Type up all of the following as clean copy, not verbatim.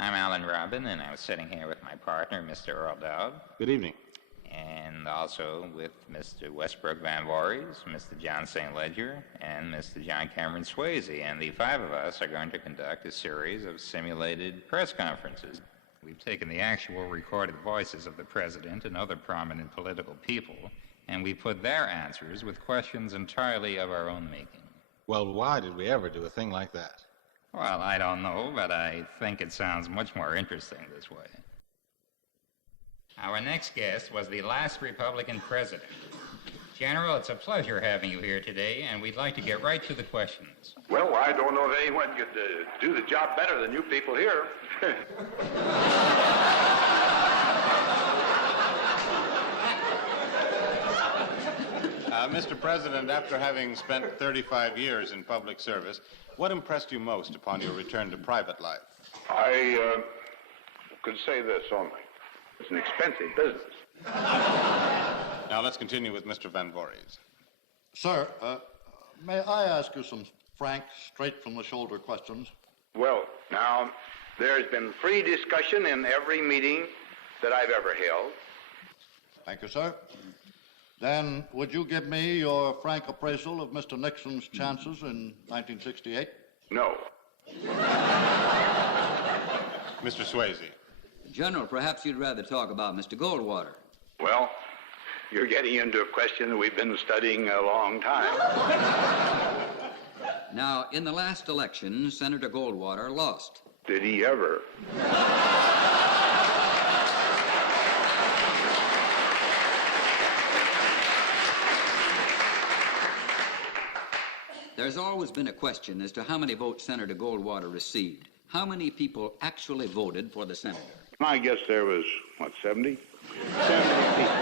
I'm Alen Robin, and I was sitting here with my partner, Mr. Earle Doud. Good evening. And also with Mr. Westbrook Van Voorhis, Mr. John St. Ledger, and Mr. John Cameron Swayze. And the five of us are going to conduct a series of simulated press conferences. We've taken the actual recorded voices of the president and other prominent political people, and we put their answers with questions entirely of our own making. Well, why did we ever do a thing like that? Well, I don't know, but I think it sounds much more interesting this way. Our next guest was the last Republican president. General, it's a pleasure having you here today, and we'd like to get right to the questions. Well, I don't know if anyone could do the job better than you people here. Mr. President, after having spent 35 years in public service, what impressed you most upon your return to private life? I could say this only. It's an expensive business. Now, let's continue with Mr. Van Voorhis. Sir, may I ask you some frank, straight-from-the-shoulder questions? Well, now, there's been free discussion in every meeting that I've ever held. Thank you, sir. Then, would you give me your frank appraisal of Mr. Nixon's chances in 1968? No. Mr. Swayze. General, perhaps you'd rather talk about Mr. Goldwater. Well, you're getting into a question that we've been studying a long time. Now, in the last election, Senator Goldwater lost. Did he ever? There's always been a question as to how many votes Senator Goldwater received. How many people actually voted for the senator? I guess there was, 70? 70 people.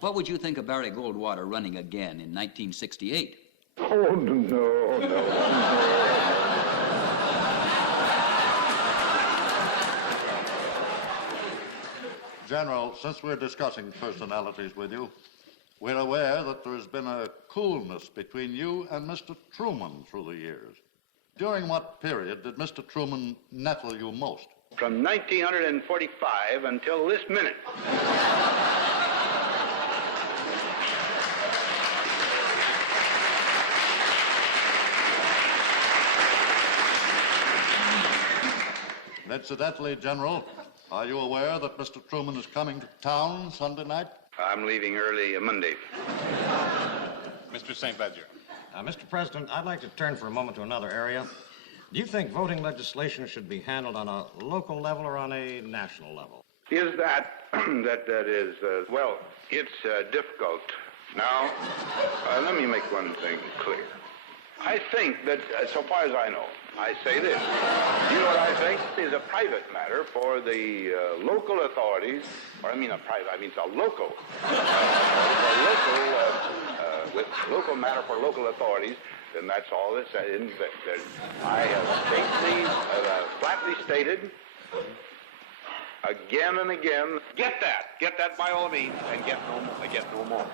What would you think of Barry Goldwater running again in 1968? Oh, no. General, since we're discussing personalities with you, we're aware that there's been a coolness between you and Mr. Truman through the years. During what period did Mr. Truman nettle you most? From 1945 until this minute. Incidentally, General, are you aware that Mr. Truman is coming to town Sunday night? I'm leaving early Monday. Mr. St. Ledger. Mr. President, I'd like to turn for a moment to another area. Do you think voting legislation should be handled on a local level or on a national level? Is that, that is, well, it's difficult. Now, let me make one thing clear. I think that, so far as I know, I say this. You know what I think? Is a private matter for the local authorities, or I mean a local, with local matter for local authorities, then that's all that's in that I have flatly stated again and again. Get that by all means, and get no more.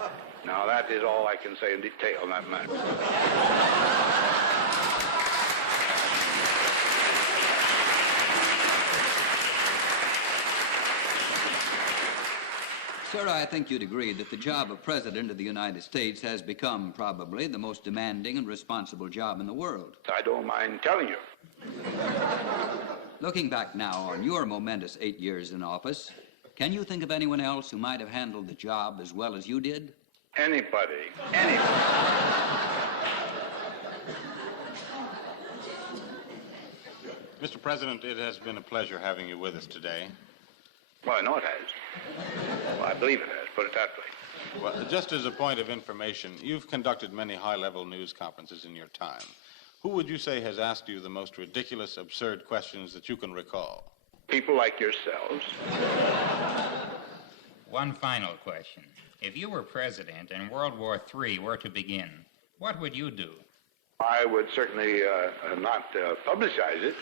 Now that is all I can say in detail on that matter. Sir, I think you'd agree that the job of President of the United States has become probably the most demanding and responsible job in the world. I don't mind telling you. Looking back now on your momentous 8 years in office, can you think of anyone else who might have handled the job as well as you did? Anybody. Mr. President, it has been a pleasure having you with us today. Well, I know it has. Well, I believe it has, put it that way. Well, just as a point of information, you've conducted many high-level news conferences in your time. Who would you say has asked you the most ridiculous, absurd questions that you can recall? People like yourselves. One final question. If you were president and World War III were to begin, what would you do? I would certainly not publicize it.